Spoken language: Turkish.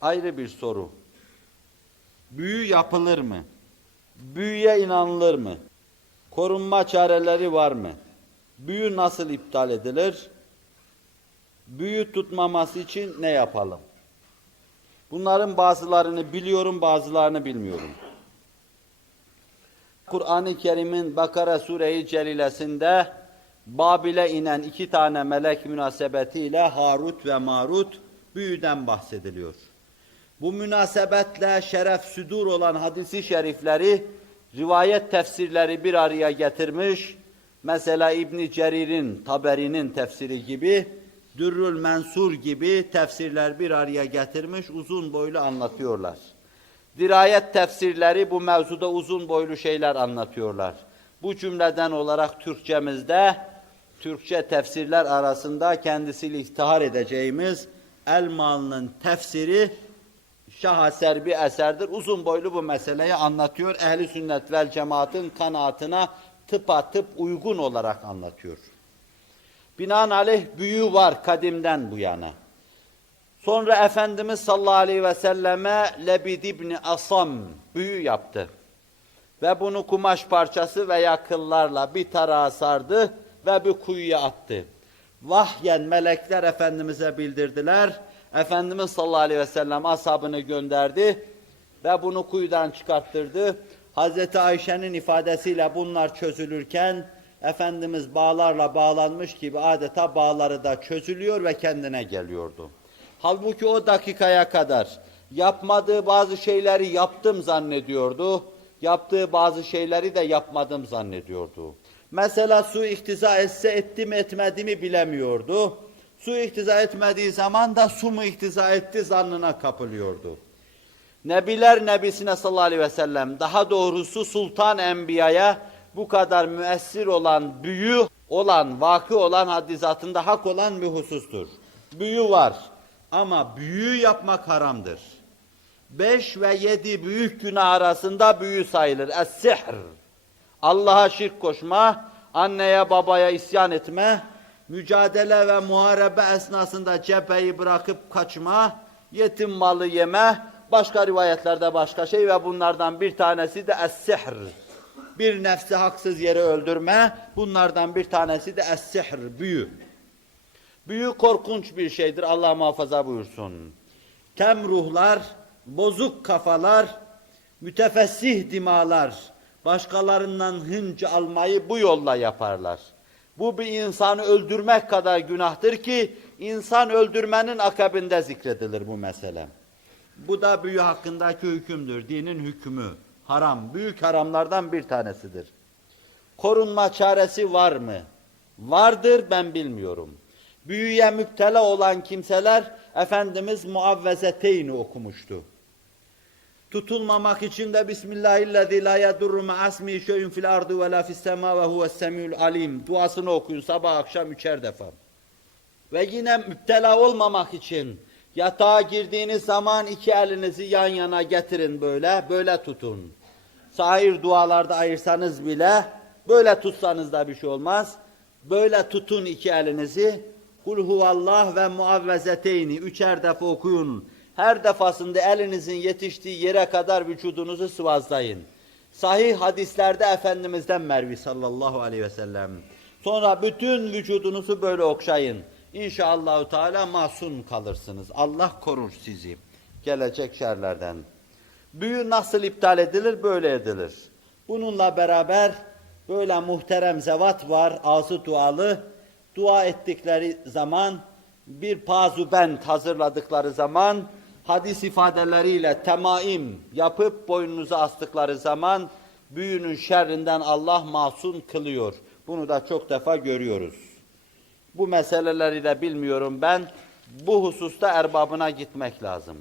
ayrı bir soru. Büyü yapılır mı? Büyüye inanılır mı? Korunma çareleri var mı? Büyü nasıl iptal edilir? Büyü tutmaması için ne yapalım? Bunların bazılarını biliyorum, bazılarını bilmiyorum. Kur'an-ı Kerim'in Bakara Sure-i Celilesinde Babil'e inen iki tane melek münasebetiyle Harut ve Marut büyüden bahsediliyor. Bu münasebetle şeref südur olan hadisi şerifleri, rivayet tefsirleri bir araya getirmiş. Mesela İbn Cerir'in, Taberi'nin tefsiri gibi, Dürrül Mensur gibi tefsirler bir araya getirmiş, uzun boylu anlatıyorlar. Dirayet tefsirleri bu mevzuda uzun boylu şeyler anlatıyorlar. Bu cümleden olarak Türkçemizde, Türkçe tefsirler arasında kendisiyle iftihar edeceğimiz Elmalı'nın tefsiri şaheser bir eserdir. Uzun boylu bu meseleyi anlatıyor. Ehli sünnet vel cemaatın kanaatına tıpatıp uygun olarak anlatıyor. Binaenaleyh büyü var kadimden bu yana. Sonra Efendimiz sallallahu aleyhi ve selleme Lebid İbni Asam büyü yaptı. Ve bunu kumaş parçası veya kıllarla bir tarağa sardı ve bir kuyuya attı. Vahyen melekler Efendimiz'e bildirdiler. Efendimiz sallallahu aleyhi ve sellem ashabını gönderdi ve bunu kuyudan çıkarttırdı. Hazreti Ayşe'nin ifadesiyle bunlar çözülürken Efendimiz bağlarla bağlanmış gibi adeta bağları da çözülüyor ve kendine geliyordu. Halbuki o dakikaya kadar yapmadığı bazı şeyleri yaptım zannediyordu. Yaptığı bazı şeyleri de yapmadım zannediyordu. Mesela su ihtiza etse etti mi etmedi mi bilemiyordu. Su ihtiza etmediği zaman da su mu ihtiza etti zannına kapılıyordu. Nebiler Nebisine sallallahu aleyhi ve sellem daha doğrusu Sultan Enbiya'ya bu kadar müessir olan, büyü olan, vakı olan hadisatında hak olan bir husustur. Büyü var ama büyü yapmak haramdır. Beş ve yedi büyük günah arasında büyü sayılır. Es-sihr. Allah'a şirk koşma, anneye babaya isyan etme, mücadele ve muharebe esnasında cepheyi bırakıp kaçma, yetim malı yeme, başka rivayetlerde başka şey ve bunlardan bir tanesi de es-sihr. Bir nefsi haksız yere öldürme, bunlardan bir tanesi de es-sihr, büyü. Büyü korkunç bir şeydir, Allah muhafaza buyursun. Kem ruhlar, bozuk kafalar, mütefessih dimalar, başkalarından hınç almayı bu yolla yaparlar. Bu bir insanı öldürmek kadar günahtır ki, insan öldürmenin akabinde zikredilir bu mesele. Bu da büyü hakkındaki hükümdür, dinin hükmü. Haram, büyük haramlardan bir tanesidir. Korunma çaresi var mı? Vardır, ben bilmiyorum. Büyüye müptela olan kimseler, Efendimiz muavvezeteyni okumuştu. Tutulmamak için de Bismillahirrahmanirrahim la yedurru ma'asmi şey'un fil ardı ve la fis sema ve huves semiul alim duasını okuyun sabah akşam üçer defa. Ve yine müptela olmamak için yatağa girdiğiniz zaman iki elinizi yan yana getirin böyle, böyle tutun. Sahir dualarda ayırsanız bile böyle tutsanız da bir şey olmaz. Böyle tutun iki elinizi. Kul huvallah ve muavvezeteyni üçer defa okuyun. Her defasında elinizin yetiştiği yere kadar vücudunuzu sıvazlayın. Sahih hadislerde Efendimiz'den Mervi sallallahu aleyhi ve sellem. Sonra bütün vücudunuzu böyle okşayın. İnşallahü Teala masum kalırsınız. Allah korur sizi gelecek şerlerden. Büyü nasıl iptal edilir? Böyle edilir. Bununla beraber böyle muhterem zevat var, ağzı dualı. Dua ettikleri zaman bir pazubent hazırladıkları zaman hadis ifadeleriyle temaim yapıp boynunuza astıkları zaman büyünün şerrinden Allah masum kılıyor. Bunu da çok defa görüyoruz. Bu meseleleri de bilmiyorum ben. Bu hususta erbabına gitmek lazım.